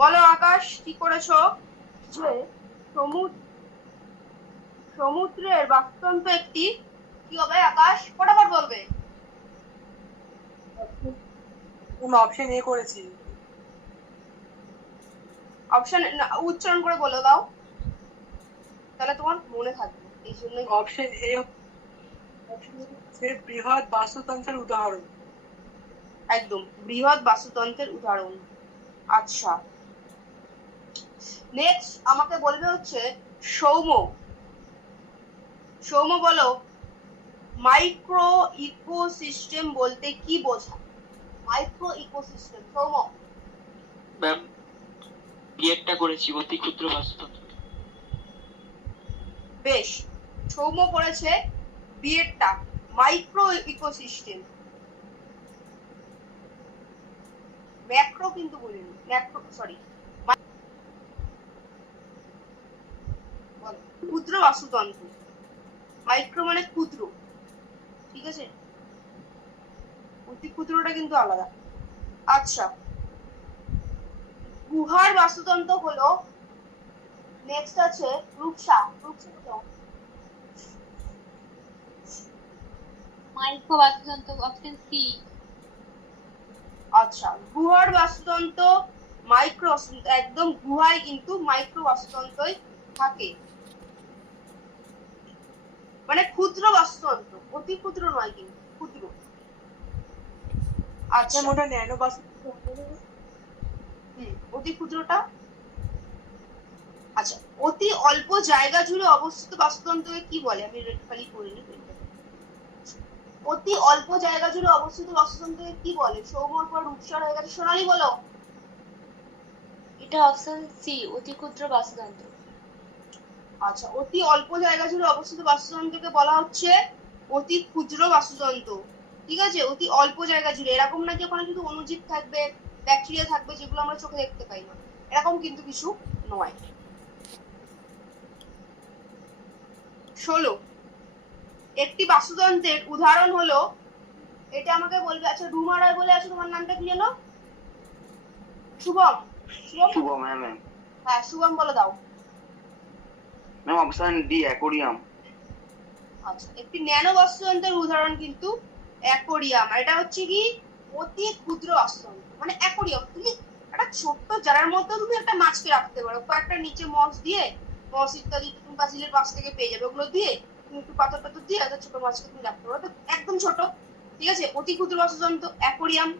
বলো আকাশ, কি করেছো? যে সমুদ্রের বাস্তুতন্ত্র একটি, কি হবে আকাশ? ফটাফট বলবে। অপশন এ করেছি। অপশন উচ্চারণ করে বলে দাও, তাহলে তোমার মনে থাকবে, এই জন্যই। অপশন এ হচ্ছে বৃহৎ বাস্তুতন্ত্রের উদাহরণ। একদম বৃহৎ বাস্তুতন্ত্রের উদাহরণ। আচ্ছা, নেক্সট আমাকে বলবে হচ্ছে সৌম্য। সৌম্য বলো, মাইক্রো ইকোসিস্টেম বলতে কি বোঝায়? Micro ecosystem, Soumya. ম্যাম, বিএডটা করেছি, অতি ক্ষুদ্র বাস্তুতন্ত্র। বেশ, সৌম্য করেছে বিএডটা, মাইক্রো ইকোসিস্টেম। ম্যাক্রো কিন্তু বলিনি, ম্যাক্রো সরি, ক্ষুদ্র বাস্তুতন্ত্র। মাইক্রো মানে ক্ষুদ্র, ঠিক আছে, অতি ক্ষুদ্রটা কিন্তু আলাদা। আচ্ছা, গুহার বাস্তুতন্ত্র হলো, নেক্সট আছে রূপসা। রূপসা মাইক্রো বাস্তুতন্ত্র, অপশন সি। আচ্ছা, গুহার বাস্তুতন্ত্র মাইক্রো, একদম গুহায় কিন্তু মাইক্রো বাস্তুতন্ত্রই থাকে, মানে ক্ষুদ্র বাস্তুতন্ত্র, অতি ক্ষুদ্র নয় কিন্তু ক্ষুদ্র। আচ্ছা, ওটা ন্যানো বাস্তুতন্ত্র। অতি ক্ষুদ্রটা। আচ্ছা, অতি অল্প জায়গা জুড়ে অবস্থিত বাস্তুতন্ত্রকে কি বলে? আমি রেড খালি করিনি। অতি অল্প জায়গা জুড়ে অবস্থিত বাস্তুতন্ত্রকে কি বলে? সৌম্যর পর রূপসার হয়ে গেছে, সোনালী বলো। এটা অপশন সি, অতি ক্ষুদ্র বাস্তুতন্ত্র। আচ্ছা, অতি অল্প জায়গা জুড়ে অবস্থিত বাস্তুতন্ত্রকে বলা হচ্ছে অতি ক্ষুদ্র বাস্তুতন্ত্র, ঠিক আছে। অতি অল্প জায়গা জুড়ে, এরকম না যে ওখানে শুধু অণুজীব থাকবে, ব্যাকটেরিয়া থাকবে, যেগুলো আমরা চোখে দেখতে পাই না, এরকম কিন্তু কিছু নয়। 16, একটি বাস্তুতন্ত্রের উদাহরণ হলো, এটা আমাকে বলবে। আচ্ছা, রুমা রায় বলে আছে, তোমার নামটা কি জানো? শুভম। শুভম, হ্যাঁ ম্যাম। হ্যাঁ, শুভম বলে দাও। Ma'am, option D, aquarium. আচ্ছা, একটি ন্যানো বাস্তুতন্ত্রের উদাহরণ কিন্তু অ্যাকোরিয়াম। এটা হচ্ছে কি অতি ক্ষুদ্র বাস্তুতন্ত্র, মানে অ্যাকোরিয়াম। তুমি একটা ছোট্ট জারের মধ্যে তুমি একটা মাছকে রাখতে পারো, কয়েকটা নিচে মস দিয়ে, মস ইত্যাদি তুমি পাঁচিলের পাশ থেকে পেয়ে যাবে, ওগুলো দিয়ে তুমি একটু পাথর টাথর দিয়ে একটা ছোট মাছকে তুমি রাখতে পারো, একদম ছোট, ঠিক আছে। অতি ক্ষুদ্র বাস্তুতন্ত্র অ্যাকোরিয়াম।